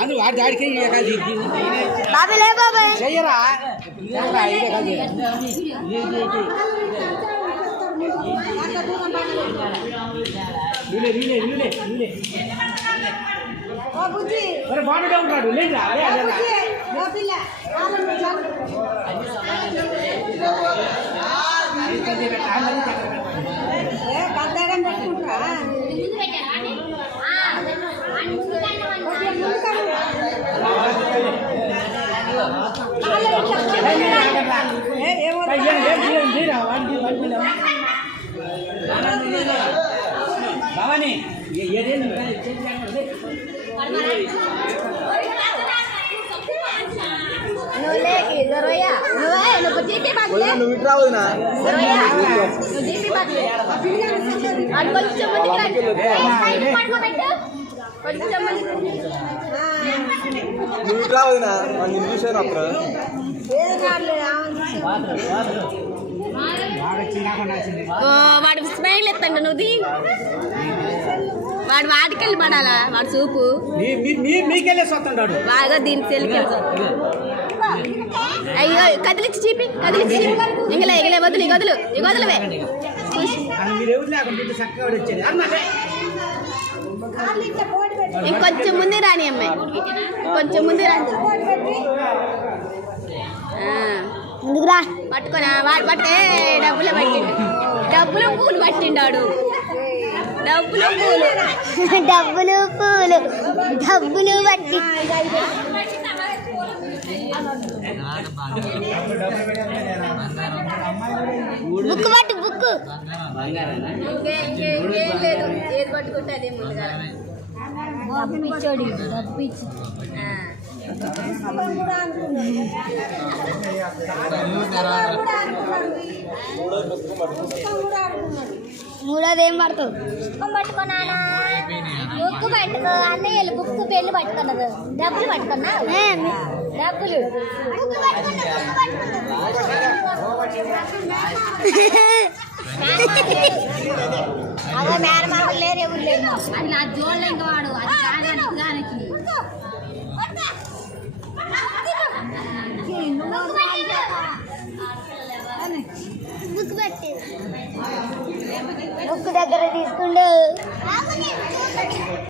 అది వాడి దాడికి బాబు లే బాబాయ్ చెయ్యరా బాగా ఉంటాడు లేదా భవానీ నువ్వు ఇటు రావునా నువ్వు ఇటు రావునా నేను చూసాను అప్పుడు వాడు స్మైల్ ఎత్తండి నువ్వు వాడు వాడికెళ్ళి పడాలా వాడు చూపు మీకెళ్ళే సొత్తుంటాడు బాగా దీనికి తెలికి అయ్యో కదిలిచ్చి చీపి కదిలిచ్చి ఇంకలే ఎగలే వదులు వదులు వదులువే ఇంకొంచెం ముందే రాని అమ్మాయి కొంచెం ముందే రాని ముందుకురా పట్టుకోనా వాడు పట్టే డబ్బులే పట్టిండు డబ్బులు పూలు పట్టిండాడు డబ్బులు పూలు డబ్బులు పూలు డబ్బులు పట్టి బుక్ పట్టు బుక్ లేదు ఏది పట్టుకుంటే అదే ముందుగా డబ్బిచ్చోడి డబ్బిచ్చి మూడోది ఏం పడుతుంది పట్టుకున్నానా బుక్ పట్టుకో అన్నయ్యలు బుక్ పెళ్ళి పట్టుకున్నది డబ్బులు పట్టుకున్నా డబ్బులు అదే మేనమామలు లేరు ఎవరు లేరు అది నా జోన్లో ఇంకా వాడు అది దానికి బుక్ దగ్గర తీసుకుండు